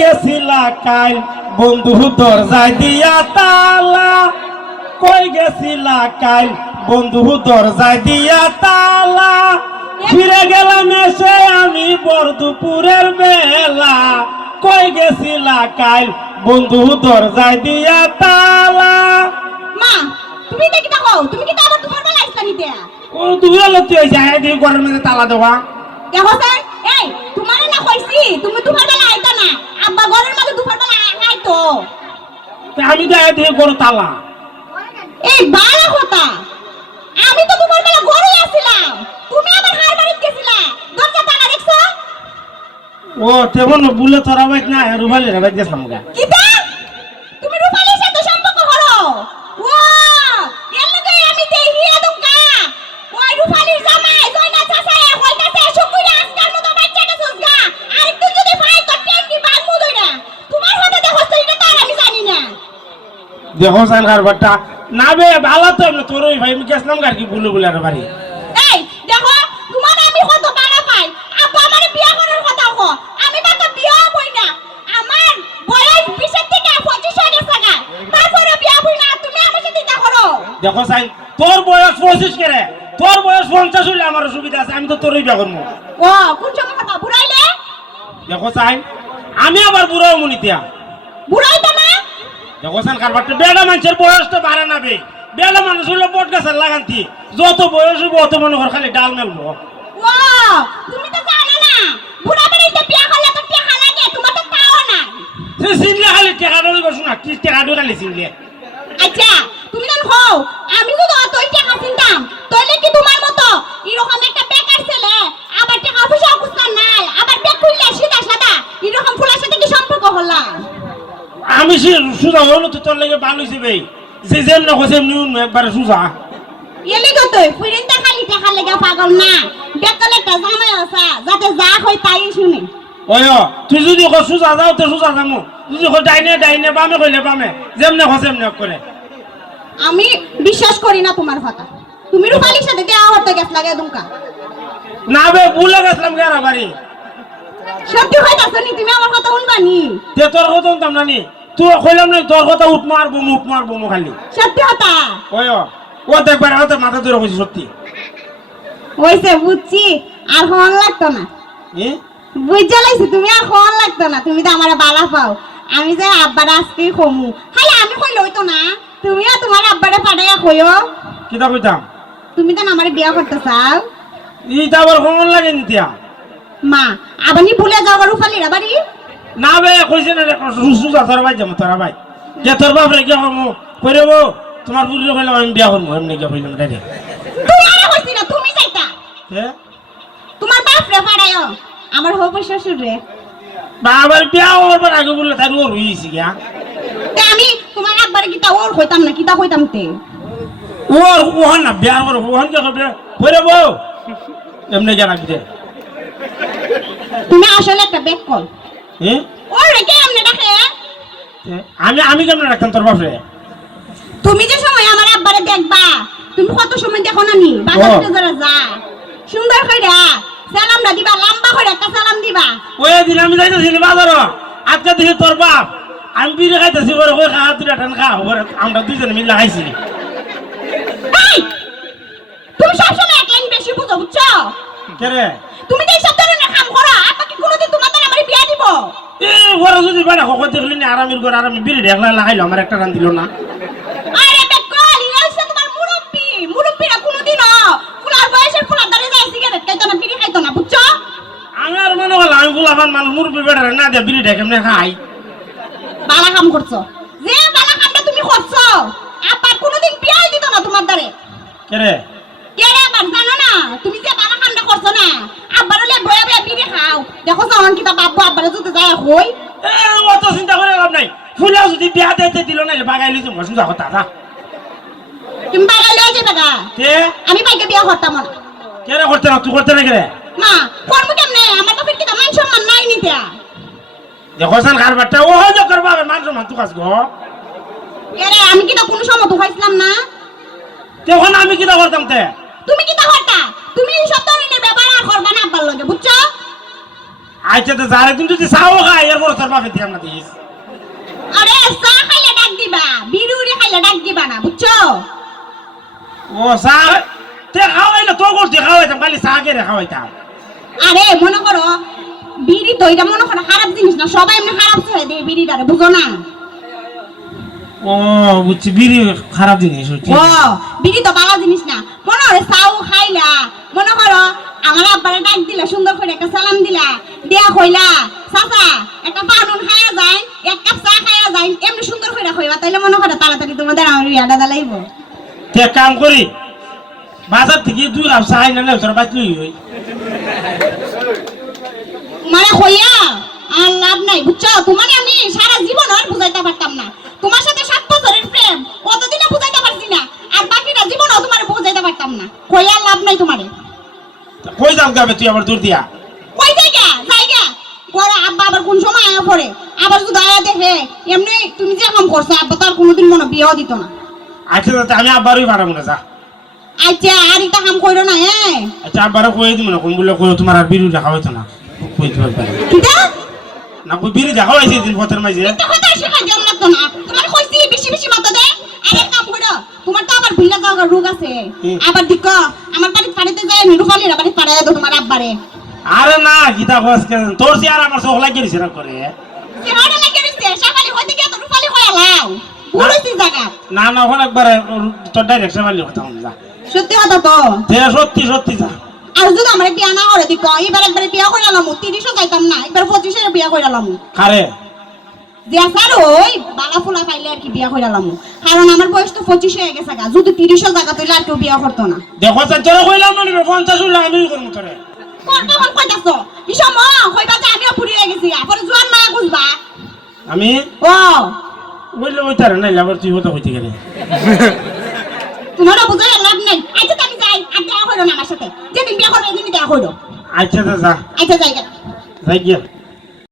গেছিলা কাল বন্ধু দরজায় দিয়া তালা, কই গেছিলা কাল বন্ধু দরজায় দিয়া তালা, ফিরে গেলাম এসে আমি বর দুপুরের বেলা, কই গেছিলা কাল বন্ধু দরজায় দিয়া তালা। মা তুমি দেখি দেখো, তুমি কি আবার তোমার বেলা আইসা নিতে? ও তুই লতি হই যায় দি ঘরের মধ্যে তালা দেওয়া। দেখো স্যার, এই তোমার না কইছি তুমি তোমার বেলা আইতা না, আব্বা ঘরের মধ্যে দুপুর বেলা আইতো। আমি যাই দিয়ে ঘর তালা। এই বালা কথা, আমি তো তোমার বেলা ঘরে আছিলাম, তুমি আমার হার বাড়িতে গেছিলা, দরজা তালা দেখছো? ও তেমন বুলে তোরা বাইক না রুবালি রে বাইক গেছলাম গা। কিতা তুমি রূপালীর সাথে সম্পর্ক করো? ও এর লগে আমি দেহি আদুকা, ওই রূপালীর জামাই জয়না চাচা কইতাছে শুকুরে আজকাল মতো বাচ্চা গেছস গা, আর একটু যদি ভাই তো টেন্ডি বানমু দইরা তোমার সাথে দেখো তো, এটা তো আর আমি জানি না। দেখো সাইন কারবারটা না বে ভালো তো আমি তোর ওই ভাই আমি গেছলাম গার কি বুলে বুলে আর বাড়ি। এই দেখো তোমার আমি কত টাকা পাই, আব্বা আমারে বিয়া করার কথা কো, আমি তো তো বিয়া হই না, আমার বয়স 20 থেকে 25 হয়ে গেছে গা, তারপরে বিয়া হই না, তুমি আমার সাথে দেখা করো। দেখো সাইন তোর বয়স 25 করে, তোর বয়স 50 হইলে আমার সুবিধা আছে, আমি তো তোরই বিয়া করব। ও কোন সময় কথা বুড়াইলে? দেখো সাইন আমি আবার বুড়াও মুনিতিয়া। বুড়াইতো না? দেখো সাইন কারবারটা বেলা মানুষের বয়স তো বাড়ে না বে, বেলা মানুষ হইলো বট গাছের লাগান্তি, যত বয়স হইব অত মনে কর খালি ডাল মেলবো। ও তুমি তো জানো না, বুড়া বেড়াইতে বিয়া করলে তো টাকা লাগে, তোমার তো তাও না। সে সিনলে খালি টাকা ডলি বসু না, কি টাকা ডলি খালি সিনলে। আচ্ছা তুমি জান হও, আমি যদি অতই টাকা চিনতাম তাহলে কি তোমার মতো এরকম একটা বেকার ছেলে আবার টাকা পয়সা কুস্তান নাই, আবার বেক খুললে সিধা সাদা এরকম ফুলার সাথে কি সম্পর্ক হলা? আমি সে সুজা হলো তো তোর লাগে ভালো হইছে বে, যে যেম না কইছে নিউন একবার সুজা। এলি গতই ফুরিনটা খালি টাকা লাগা পাগল না, বেকলে একটা জামাই আছে যাতে যা কই তাই শুনে। ওয় তুই যদি কো সুজা যাও তো সুজা যামু, যদি কো ডাইনে ডাইনে বামে কইলে বামে, যেমনে কইছে এমনে করে। আমি বিশ্বাস করি না তোমার কথা, তুমি রূপালীর সাথে দেওয়া হতে গেছ লাগে দুমকা। না বে ভুলে গেছলাম গেরা বাড়ি। সত্যি হইতাছ নি, তুমি আমার কথা শুনবানি? তে তোর কথা শুনতাম না নি, তুই কইলাম না তোর কথা উঠ মারবো খালি। সত্যি কথা? ওয় ও দেখবার হাতে মাথা ধরে কইছি সত্যি। হইছে বুঝছি, আর হন লাগতো না। এ বুঝা লাইছি তুমি আর হন লাগতো না, তুমি তো আমার বালা পাও। আমি যে আব্বার আজকেই কমু, খালি আমি কইলে হইতো না, তুমিও তোমার আব্বারে পাঠাইয়া কইও। কিতা কইতাম? তুমি তো আমার বিয়া করতে চাও। ইটা আবার কেমন লাগে নিতিয়া? মা আবানি ভুলে যাও রূপালীর বাড়ি? না বে কইছে না সুজা তোর ভাই যাবো তোরা ভাই, যে তোর বাপ রে কি হমু কইরবো, তোমার বুড়ি কইলাম আমি বিয়া করবো, এমনি কি কইলাম রে। তুই আরে কইছি না তুমি যাইতা, হে তোমার বাপ রে পাঠাইও, আমার হবু শ্বশুর রে। বাবার বিয়া হওয়ার পর আগে বললে তার ওর হইছি গিয়া। তে আমি তোমার আব্বারে কিতা ওর কইতাম না, কিতা কইতাম তে? ওর ওহন না বিয়ার পর ওহন কে কইবে কইরবো, এমনি কি রাখবে। তুমি আসলে একটা বেক কল। হে ওর রেখে এমনি ডাকে? আমি কেমনে রাখতাম তোর বাপ রে? তুমি যে সময় আমার আব্বারে দেখবা, তুমি কত সময় দেখো না নি বাজারে যারা যা সুন্দর কইরা সালামটা দিবা, লম্বা করে একটা সালাম দিবা। ওই দিন আমি যাইতেছি বাজার, আজকে দেখি তোর বাপ আমি বিড়ি খাইতেছি করে কই খা দুটা টান খা করে আমরা দুইজনে মিলে খাইছি। এই তুমি সবসময় এক লাইন বেশি বুঝো, বুঝছো? কে রে? তুমি যে সব ধরনের কাম করো, আপা কি কোনোদিন তোমার দ্বারা আমার বিয়া দিব? এ ওরা যদি বেড়া খোকো দেখলি না আরামের করে আরামে বিড়ি ঢেকলা লাগাইলো, আমার একটা রান দিল না। আরে বেকল ইলা হইছে তোমার মুরব্বি, মুরব্বিরা কোনোদিনও ফুলার বয়সের ফুলার দ্বারা যায় সিগারেট খাইতো না, বিড়ি খাইতো না, বুঝছো? আমি আর মনে হলো আমি ফুলাফান মানুষ মুরব্বি বেড়া না দিয়ে বিড়ি ঢেকে এমনি খাই। বালা কাম করছো, যে বালা কামটা তুমি করছো আপার কোনোদিন বিয়াই দিত না তোমার দ্বারে। কে রে? কে রে আবার জানো না, তুমি যে বালা কামটা করছো না, আব্বার হলে বয়া বয়া বিড়ি খাও, দেখো সামান কিতা বাব্বু আব্বারে যদি যায় হই। এ অত চিন্তা করে লাভ নাই, ফুলা যদি বিয়া দিতে দিল না বাগাই লইছো সুজা কথা দা। তুমি বালা লয়ে যাবে গা, কে আমি বাইকে বিয়া করতাম না। কে রে করতে না তুই করতে না কে রে? মা করবো কেমনে, আমার তো ফির কিতা মান সম্মান নাই নিতে। দেখো সান কারবারটা ও হজ করবা মান সম্মান তুই কাজ গো। কে রে আমি কিতা কোনো সময় দুখাইছিলাম না? তখন আমি কিটা করতাম তে? তুমি কিতা করতা? তুমি সব ধরনের ব্যাপার আর করবা না আব্বার লগে, বুঝছো? আচ্ছা তো যার একদিন যদি চাও খাই এরপর তোর বাপে দিয়ে আমরা দিস আরে চা খাইলে ডাক দিবা বিড়ি খাইলে ডাক দিবা না বুঝছো ও চা তে খাওয়াইলে তো করতে খাওয়াইতাম খালি চা কে খাওয়াইতাম আরে মনে করো বিড়ি তো এটা মনে করো খারাপ জিনিস না সবাই এমনি খারাপ ছেড়ে দেয় বিড়িটারে বুঝো না ও বুঝছি বিড়ি খারাপ জিনিস হচ্ছে ও বিড়ি তো ভালো জিনিস না মনে করো চাও খাইলা মনে করো আমার আব্বারে ডাক দিলা সুন্দর করে একটা সালাম দিলা দিয়া কইলা চাচা একটা পানুন খায়া যায় এক কাপ চা খায়া যায় এমনি সুন্দর করে কইবা তাইলে মনে করো তাড়াতাড়ি তোমাদের আমার বিয়াটা দালাইব তে কাম করি বাজার থেকে 2 কাপ চা আইনা তোর বাচ্চা হই মানে কইয়া আর লাভ নাই বুঝছো তোমার আমি সারা জীবন আর বুঝাইতে পারতাম না তোমার সাথে 7 বছরের প্রেম কতদিনে বুঝাইতে পারছি না আর বাকিটা জীবনও তোমার বুঝাইতে পারতাম না কইয়া লাভ নাই তোমারে কই যাও যাবে তুই আবার দূর দিয়া কই জায়গা পরে আব্বা আবার কোন সময় আয়া পড়ে আবার যদি আয়া দেখে এমনি তুমি যে কাম করছো আব্বা তো আর কোনোদিন মনে বিয়েও দিত না আচ্ছা তো আমি আবারই পারাবো না যা আচ্ছা আর এটা কাম কইরো না হ্যাঁ আচ্ছা আবারও কই দিব না কোন বলে কই তোমার আর বিরু দেখা হইতো না কই দিতে পারবে কিটা না কই বিরু দেখা হইছে দিন পথের মাঝে এটা কথা শেখা জানা লাগতো না তোমার কইছি বেশি বেশি মাথা দে আর এক কাম করো তোমার তো আবার ভিলা যাওয়ার রোগ আছে আবার দিকো আমার বাড়িতে যায় নিরুফালির বাড়ি পাড়ায় দাও তোমার আব্বারে আরে না গীতা কস কেন তোর সে আর আমার সহলা গেছে না করে সে হড়া লাগে রে সকালে হইতে গিয়ে তো রুফালি হয়ে লাও বুড়িছি জায়গা না না ওখানে একবার তোর ডাইরেকশন মারলি কথা যা সত্যি কথা তো তে সত্যি সত্যি যা আর যদি আমার বিয়া না করে দিক এবার একবার বিয়া করে আলামু 30 যাইতাম না একবার 25 এর বিয়া করে আলামু কারে দিয়া স্যার ওই বালা ফুলা পাইলে আর কি বিয়া করে আলামু কারণ আমার বয়স তো 25 হয়ে গেছে গা যদি 30 জায়গা তৈলে আর কেউ বিয়া করতো না দেখো তোরা কইলাম না 50 হইলো আমি করব তোরে কোন তখন কইতাছো ইসম কইবা যে আমিও পুরি হয়ে গেছি পরে জোয়ান মা বুঝবা আমি ও বললে ওই তার নাই আবার তুই হতে হইতে গেলে তোমারও বুঝাই লাভ নাই আচ্ছা আমি যাই আর দেখা হইলো না আমার সাথে যেদিন বিয়া করবে সেদিন দেখা হইলো আচ্ছা যা আচ্ছা যাই যাই গিয়া